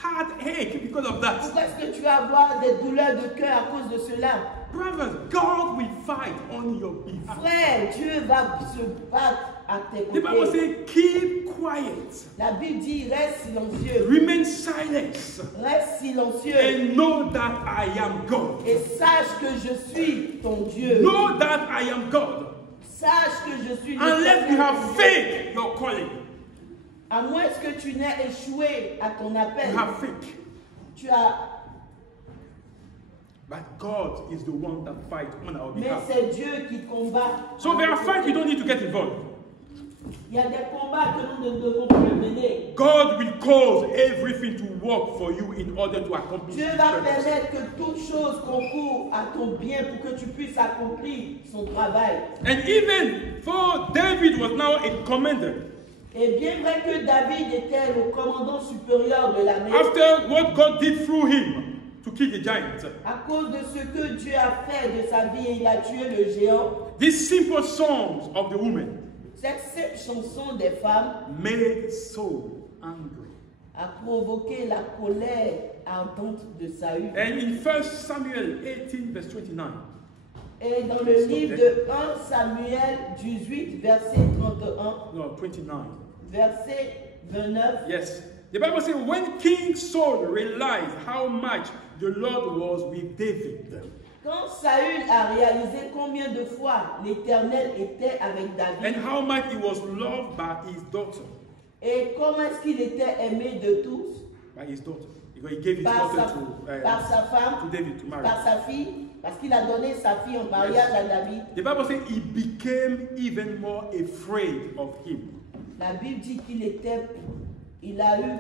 heartache because of that? Pourquoi est-ce que tu vas avoir des douleurs de cœur à cause de cela? Brothers, God will fight on your behalf. Frère, Dieu va se battre à tes The Bible côtés. says, keep quiet, La Bible dit, reste silencieux. remain silent, Reste silencieux. and know that I am God. Et sache que je suis ton Dieu. Know that I am God. Sache que je suis le Unless you Seigneur. have faith, your calling. À moins que tu n'aies échoué à ton appel, You have faith. tu as. But God is the one that fights on our Mais behalf. c'est Dieu qui combat. So there are fights you don't need to get involved. Il y a des combats que nous ne devons plus mener. God will cause everything to work for you in order to accomplish Dieu His va purpose. permettre que toute chose concourt à ton bien pour que tu puisses accomplir son travail. And even though David was now a commander, Et bien vrai que David était le commandant supérieur de l'armée, after what God did through him to kill the giant, à cause de ce que Dieu a fait de sa vie, il a tué le géant. these simple songs of the women Cette chanson des femmes made Saul angry. a provoqué la colère ardente de Saül. And in 1 Samuel 18, verse 29, Et dans le livre de 1 Samuel 18, verset 31, no, 29, verset 29, yes, the Bible says, when King Saul realized how much the Lord was with David, Quand Saül a réalisé combien de fois l'Éternel était avec David and how much he was loved by his daughter, et comment est-ce qu'il était aimé de tous, by his daughter, because he gave his par daughter sa femme, to David to marry. par sa fille, parce qu'il a donné sa fille en mariage à David. The Bible says he became even more afraid of him. La Bible dit il a eu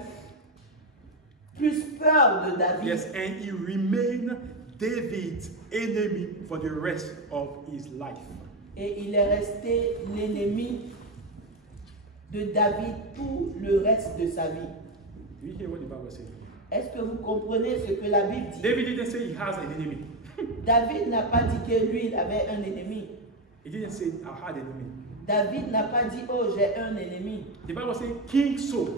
plus peur de David. Yes, and he remained David's enemy for the rest of his life. Et il est resté l'ennemi de David tout le reste de sa vie. Do you hear what the Bible says? Est-ce que vous comprenez ce que la Bible dit? David didn't say he has an enemy. David n'a pas dit que lui, il avait un ennemi. He didn't say I had an enemy. David n'a pas dit, oh, j'ai un ennemi. The Bible says King Saul,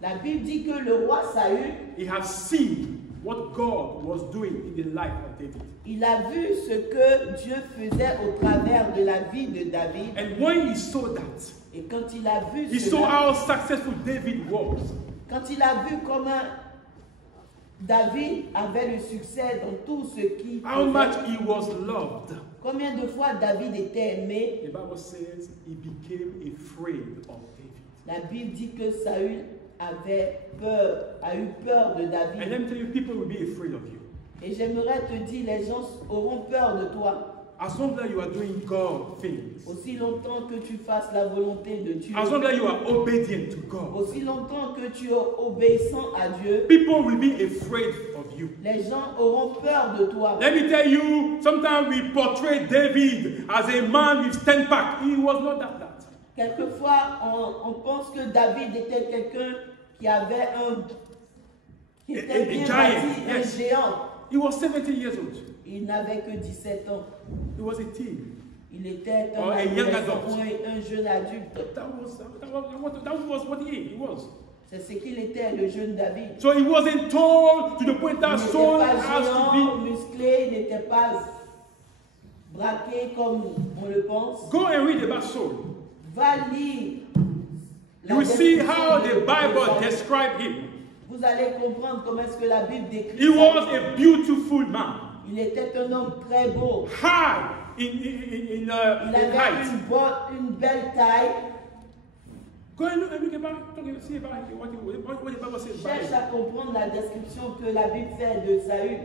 La Bible dit que le roi Saül, he has seen what God was doing in the life of David. il a vu ce que Dieu faisait au travers de la vie de David. And when he saw that, Et quand il a vu he saw cela, how successful David was. quand il a vu comment David avait le succès dans tout ce qu'il How much faisait, he was loved. combien de fois David était aimé, The Bible says he became afraid of David. la Bible dit que Saül avait peur, a eu peur de And David. let me tell you, people will be afraid of you. Et j'aimerais te dire, les gens auront peur de toi. As long as you are doing God things, Aussi longtemps que tu fasses la volonté de Dieu, as long as you are obedient to God, aussi longtemps que tu es obéissant à Dieu, people will be afraid of you. les gens auront peur de toi. Let me tell you, sometimes we portray David as a man with 10 pack. He was not that. Quelquefois, on pense que David était quelqu'un qui avait qui était bien bâti, un géant. He was 70 years old. Il n'avait que 17 ans. He was a teen. Il était un Or a young adolescent adult. ou un jeune adulte. That was what he was. C'est ce qu'il était, le jeune David. So he wasn't tall to the point Il that n'était Saul pas has to géant, be. musclé, il n'était pas braqué comme on le pense. Go and read about Saul. Va lire. You will see description how de the Bible Saül. described him. Vous allez comprendre comment est-ce que la Bible décrit. He was a beautiful man, Il était un homme très beau. high in Il avait height. une belle taille. Go and look about, see about what the Bible says about Cherche him. à comprendre la description que la Bible fait de Saül.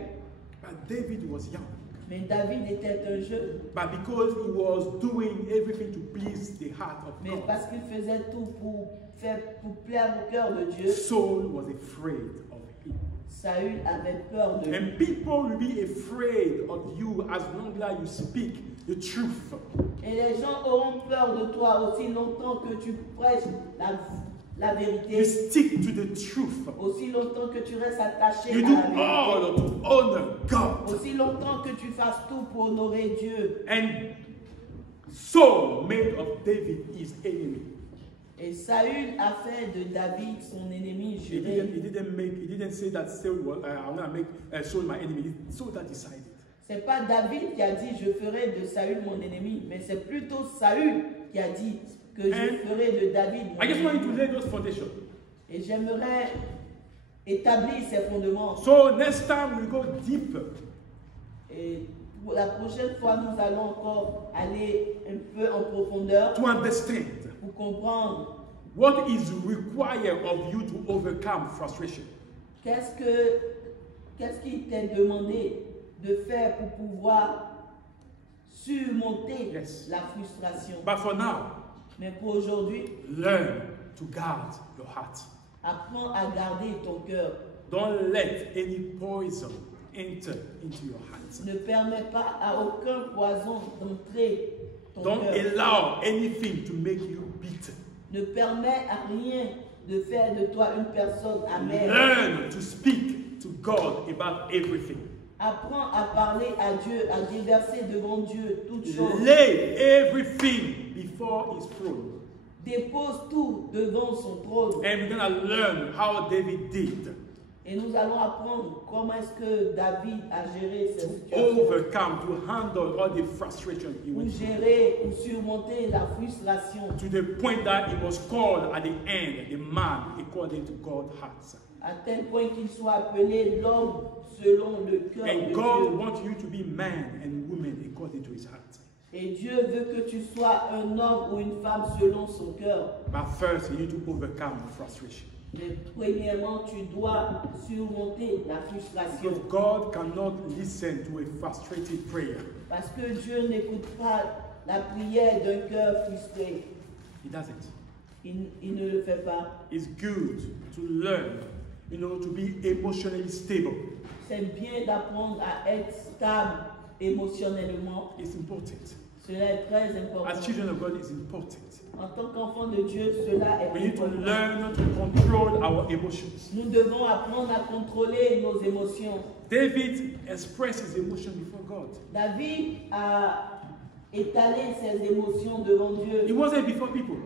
But David was young. Mais David était un jeune. But because he was doing everything to please the heart of Mais God, parce qu'il faisait tout pour plaire au cœur de Dieu, Saul was afraid of him. Saül avait peur de lui. And people will be afraid of you as long as you speak the truth. Et les gens auront peur de toi aussi longtemps que tu prêches la You vérité. stick to the truth. Aussi longtemps que tu restes attaché You à do la vérité. all to honor God. Aussi longtemps que tu fasses tout pour honorer Dieu. And Saul made of David his enemy. Et Saül a fait de David son ennemi He juré. didn't say that Saul was, I'm going to make Saul my enemy. Saul that decided. C'est pas David qui a dit je ferai de Saül mon ennemi, mais c'est plutôt Saül qui a dit que je ferai de David mon I just want you to ennemi. lay those foundations. Et j'aimerais établir ces fondements. So next time we go deeper. Et pour la prochaine fois, nous allons encore aller un peu en profondeur To understand pour comprendre what is required of you to overcome frustration. qu'est-ce qui t'est demandé de faire pour pouvoir surmonter Yes. la frustration. But for now, Mais pour aujourd'hui, learn to guard your heart. apprends à garder ton cœur. Don't let any poison enter into your heart. Ne permets pas à aucun poison d'entrer ton Don't cœur. allow anything to make you bitter. Ne permets à rien de faire de toi une personne amère. Learn to speak to God about everything. Apprends à parler à Dieu, à déverser devant Dieu toutes choses. Lay everything before his throne. Dépose tout devant son trône. And we're going to learn how David did Et nous allons apprendre comment est-ce que David a géré cette to situation. overcome, to handle all the frustration he Pour went through. gérer, pour surmonter la frustration. To the point that he was called at the end, the man according to God's heart. À tel point qu'il soit appelé l'homme selon le cœur de And God Dieu. wants you to be man and woman according to his heart. Et Dieu veut que tu sois un homme ou une femme selon son cœur. But first, you need to overcome frustration. Mais premièrement, tu dois surmonter la frustration. Because God cannot listen to a frustrated prayer. Parce que Dieu n'écoute pas la prière d'un cœur frustré. He doesn't. Il ne le fait pas. It's good to learn, to be emotionally stable. C'est bien d'apprendre à être stable émotionnellement. It's important. Cela est très important. As children of God, it's important. En tant qu'enfant de Dieu, cela est We need to important. learn to control our emotions. Nous devons apprendre à contrôler nos émotions. David expressed his emotion before God. David a étalé ses émotions devant It Dieu. wasn't before people,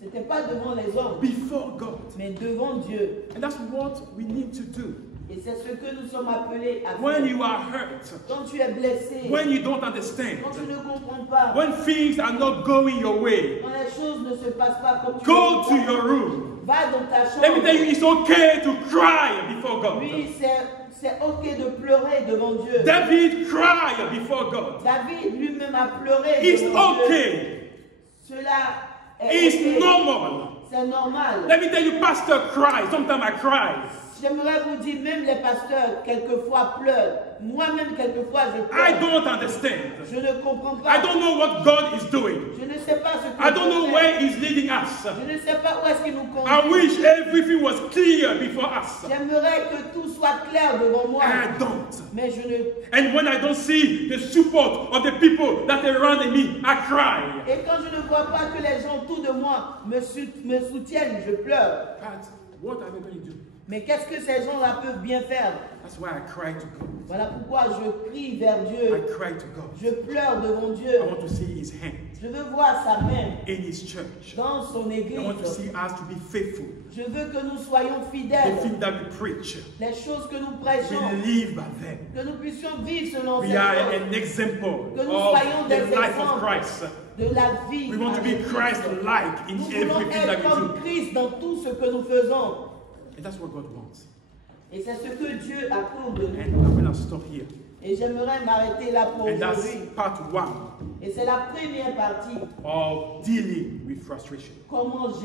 Ce n'était pas devant les hommes, before God. mais devant Dieu. And that's what we need to do. Et c'est ce que nous sommes appelés à When faire. you are hurt, Quand tu es blessé, when you don't understand, quand tu ne comprends pas, when things are not going your way, quand les choses ne se passent pas comme tu go to veux, your room. va dans ta Let me tell you, chambre. it's okay to cry before God. Oui, c'est ok de pleurer devant Dieu. David cried before God. David lui-même a pleuré It's devant Dieu. okay. Cela est It's ok. normal. C'est normal. Let me tell you, pastor cries. Sometimes I cry. J'aimerais vous dire, même les pasteurs, quelquefois pleurent. Moi-même, quelquefois, je I pleure. don't understand. Je ne comprends I pas. don't know what God is doing. Je ne sais pas ce que I don't know Dieu where fait. He's leading us. Je ne sais pas où est-ce qu'il nous I conduit. wish everything was clear before us. J'aimerais que tout soit clair devant moi. And I don't. Mais je ne... And when I don't see the support of the people that are surrounding me, I cry. Et quand je ne vois pas que les gens autour de moi me soutiennent, je pleure. But what are they going to do? Mais qu'est-ce que ces gens-là peuvent bien faire? That's why I cry to God. Voilà pourquoi je crie vers I Dieu. cry to God. Je pleure devant I Dieu. want to see His hand Je veux voir sa main in His church. dans son I want to église. see us to be faithful. Je veux que nous soyons The fidèles. things that we preach, Les choses que nous we prêchons, live by them. que nous puissions vivre selon We ces are choses, an example que nous of soyons the des life of exemples Christ. de la vie. We want to à be l'église. Christ-like in Nous voulons everything that être we comme do. Christ dans tout ce que nous faisons. And that's what God wants. Et c'est ce que Dieu attend de nous. And I'm going to stop here. Et j'aimerais m'arrêter là pour And that's aujourd'hui. part one Et c'est la première partie. of dealing with frustration. Comment gérer